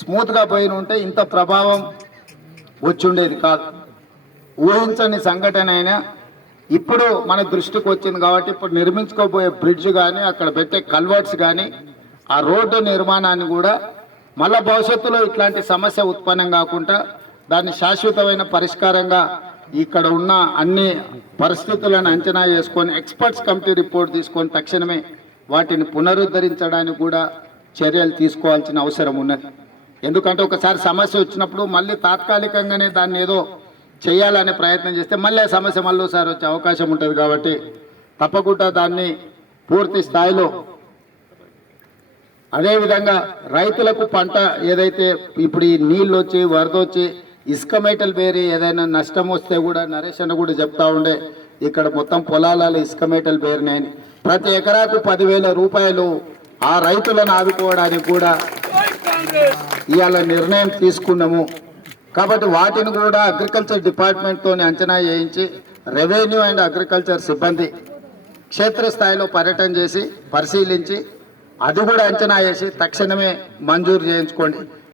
స్మూత్గా పోయిన ఉంటే ఇంత ప్రభావం వచ్చుండేది కాదు. ఊహించని సంఘటన అయినా ఇప్పుడు మన దృష్టికి వచ్చింది కాబట్టి ఇప్పుడు నిర్మించుకోబోయే బ్రిడ్జ్ కానీ అక్కడ పెట్టే కల్వర్ట్స్ కానీ ఆ రోడ్డు నిర్మాణాన్ని కూడా మళ్ళా భవిష్యత్తులో ఇట్లాంటి సమస్య ఉత్పన్నం కాకుండా దాన్ని శాశ్వతమైన పరిష్కారంగా ఇక్కడ ఉన్న అన్ని పరిస్థితులను అంచనా చేసుకొని ఎక్స్పర్ట్స్ కమిటీ రిపోర్ట్ తీసుకొని తక్షణమే వాటిని పునరుద్ధరించడానికి కూడా చర్యలు తీసుకోవాల్సిన అవసరం ఉన్నది. ఎందుకంటే ఒకసారి సమస్య వచ్చినప్పుడు మళ్ళీ తాత్కాలికంగానే దాన్ని ఏదో చేయాలనే ప్రయత్నం చేస్తే మళ్ళీ సమస్య మళ్ళీ ఒకసారి వచ్చే అవకాశం ఉంటుంది కాబట్టి తప్పకుండా దాన్ని పూర్తి స్థాయిలో అదేవిధంగా రైతులకు పంట ఏదైతే ఇప్పుడు ఈ నీళ్ళు వచ్చి వరద వచ్చి ఇసుక మేటలు పేరి ఏదైనా నష్టం వస్తే కూడా నరేష్ అన్న కూడా చెప్తా ఉండే ఇక్కడ మొత్తం పొలాలలో ఇసుక మేటలు పేరినాయని. ప్రతి ఎకరాకు పదివేల రూపాయలు ఆ రైతులను ఆదుకోవడానికి కూడా ఇవాళ నిర్ణయం తీసుకున్నాము. కాబట్టి వాటిని కూడా అగ్రికల్చర్ డిపార్ట్మెంట్తో అంచనా వేయించి రెవెన్యూ అండ్ అగ్రికల్చర్ సిబ్బంది క్షేత్రస్థాయిలో పర్యటన చేసి పరిశీలించి అది కూడా అంచనా వేసి తక్షణమే మంజూరు చేయించుకోండి.